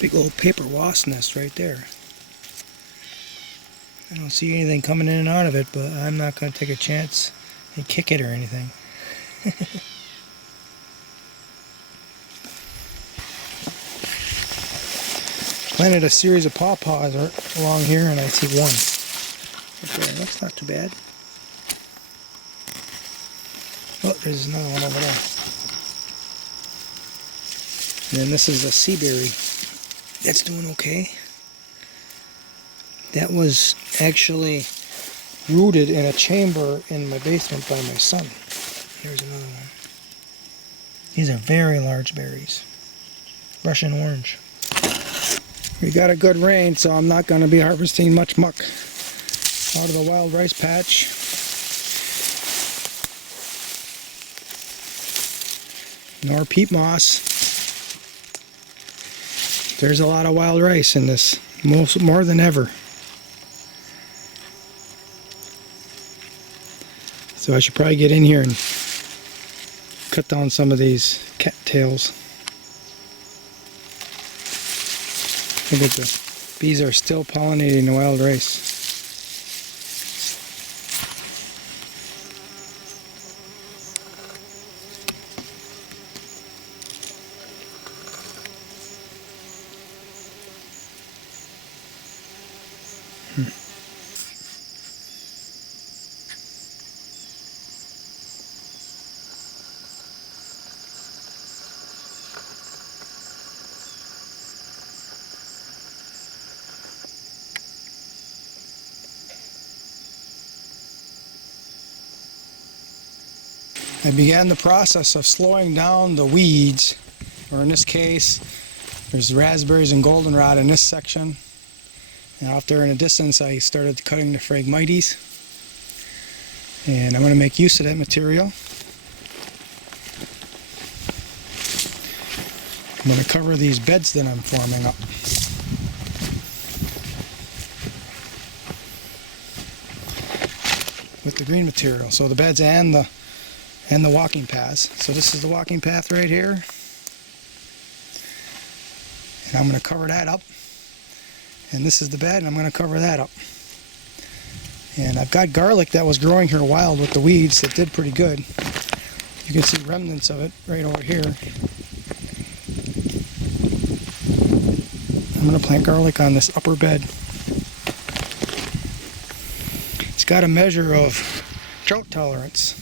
Big old paper wasp nest right there. I don't see anything coming in and out of it, but I'm not going to take a chance and kick it or anything. Planted a series of pawpaws along here, and I see one. Okay, that's not too bad. Oh, there's another one over there. And then this is a sea berry. That's doing okay. That was actually rooted in a chamber in my basement by my son. Here's another one. These are very large berries. Russian orange. We got a good rain, so I'm not going to be harvesting much muck out of the wild rice patch. Nor peat moss. There's a lot of wild rice in this, more than ever. So I should probably get in here and cut down some of these cattails. Look at the bees are still pollinating the wild rice. I began the process of slowing down the weeds, or in this case, there's raspberries and goldenrod in this section. And out there in the distance, I started cutting the Phragmites. And I'm going to make use of that material. I'm going to cover these beds that I'm forming up. With the green material. So the beds and the walking paths. So this is the walking path right here. And I'm going to cover that up. And this is the bed, and I'm going to cover that up. And I've got garlic that was growing here wild with the weeds that did pretty good. You can see remnants of it right over here. I'm going to plant garlic on this upper bed. It's got a measure of drought tolerance.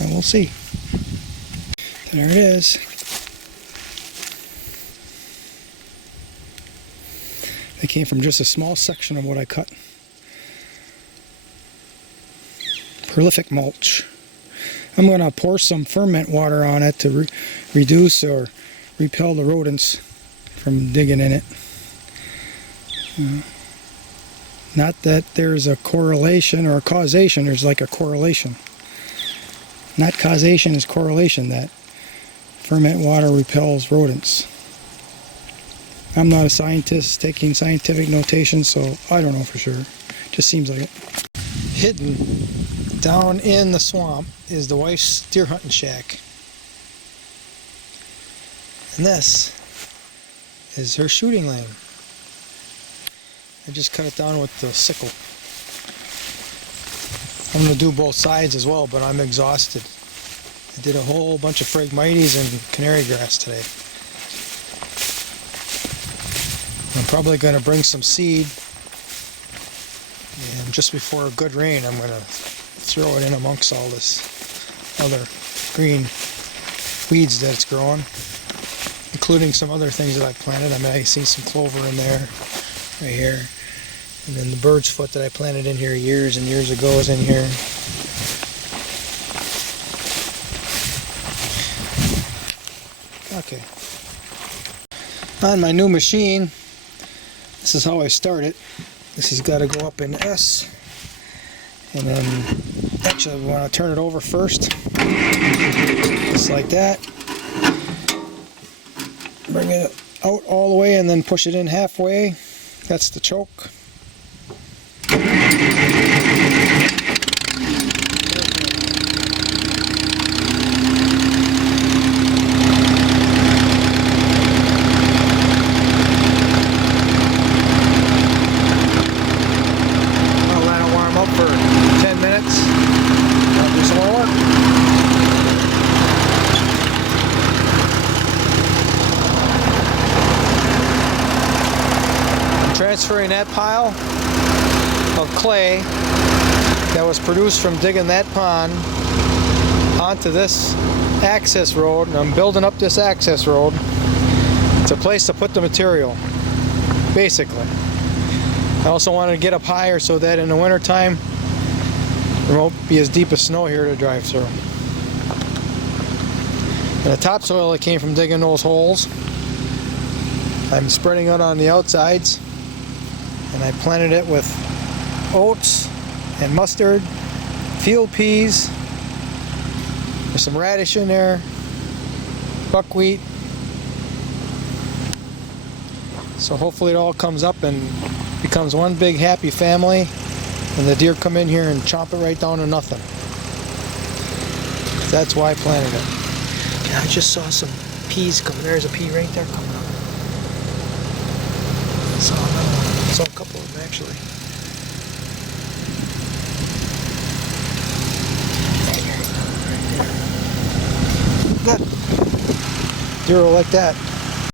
And we'll see. There it is. It came from just a small section of what I cut. Prolific mulch. I'm going to pour some ferment water on it to reduce or repel the rodents from digging in it. Not that there's a correlation or a causation, there's like a correlation. Not causation, is correlation, that ferment water repels rodents. I'm not a scientist taking scientific notation, so I don't know for sure. Just seems like it. Hidden down in the swamp is the wife's deer hunting shack. And this is her shooting lane. I just cut it down with the sickle. I'm going to do both sides as well, but I'm exhausted. I did a whole bunch of Phragmites and canary grass today. I'm probably going to bring some seed, and just before a good rain I'm going to throw it in amongst all this other green weeds that it's growing, including some other things that I've planted. I mean, I see some clover in there, right here, and then the bird's foot that I planted in here years and years ago is in here. Okay. On my new machine, this is how I start it. This has got to go up in S, and then actually we want to turn it over first, just like that. Bring it out all the way and then push it in halfway. That's the choke. transferring that pile of clay that was produced from digging that pond onto this access road, and I'm building up this access road. It's a place to put the material, basically. I also wanted to get up higher so that in the wintertime there won't be as deep as snow here to drive through. And the topsoil that came from digging those holes, I'm spreading it on the outsides, and I planted it with oats and mustard, field peas, there's some radish in there, buckwheat. So hopefully it all comes up and becomes one big happy family, and the deer come in here and chomp it right down to nothing. That's why I planted it. Yeah, I just saw some peas coming. There's a pea right there coming up. Saw another one. Saw a couple of them actually. That deer will like that.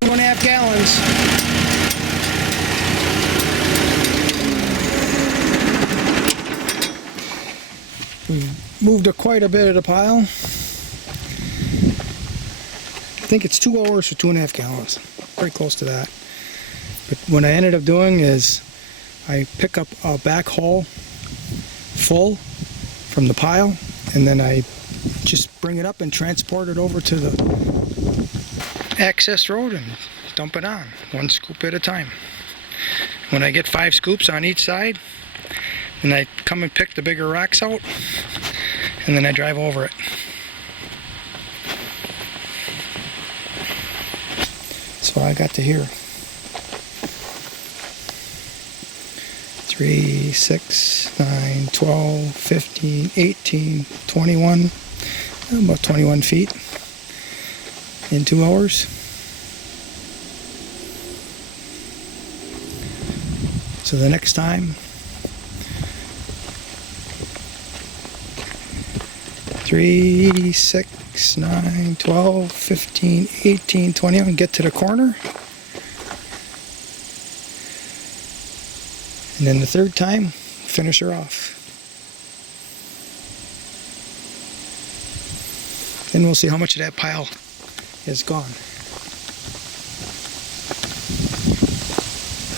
2.5 gallons. We've moved quite a bit of the pile. I think it's 2 hours for 2.5 gallons. Very close to that. But what I ended up doing is I pick up a backhoe full from the pile, and then I just bring it up and transport it over to the access road and dump it on, 1 scoop at a time. When I get 5 scoops on each side, then I come and pick the bigger rocks out, and then I drive over it. So I got to here. 3, 6, 9, 12, 15, 18, 21, about 21 feet in 2 hours. So the next time, 3, 6, 9, 12, 15, 18, 20, and get to the corner. And then the third time, finish her off. Then we'll see how much of that pile is gone.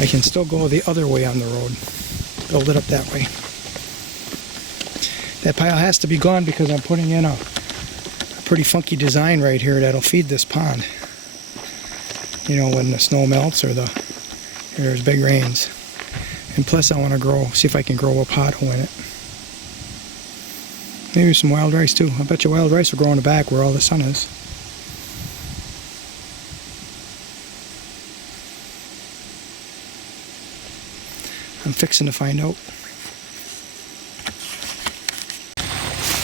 I can still go the other way on the road. Build it up that way. That pile has to be gone because I'm putting in a pretty funky design right here that'll feed this pond. You know, when the snow melts or there's big rains. And plus I want to see if I can grow a pothole in it. Maybe some wild rice too. I bet you wild rice will grow in the back where all the sun is. I'm fixing to find out.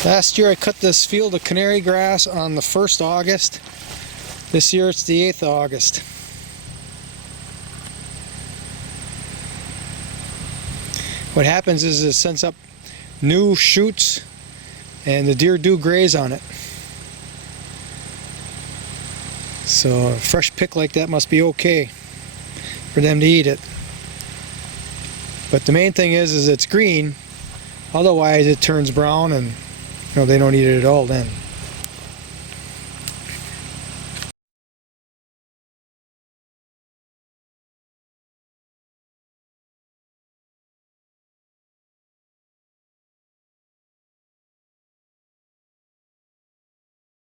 Last year I cut this field of canary grass on the 1st of August. This year it's the 8th of August. What happens is it sends up new shoots and the deer do graze on it. So a fresh pick like that must be okay for them to eat it. But the main thing is it's green, otherwise it turns brown and they don't eat it at all then.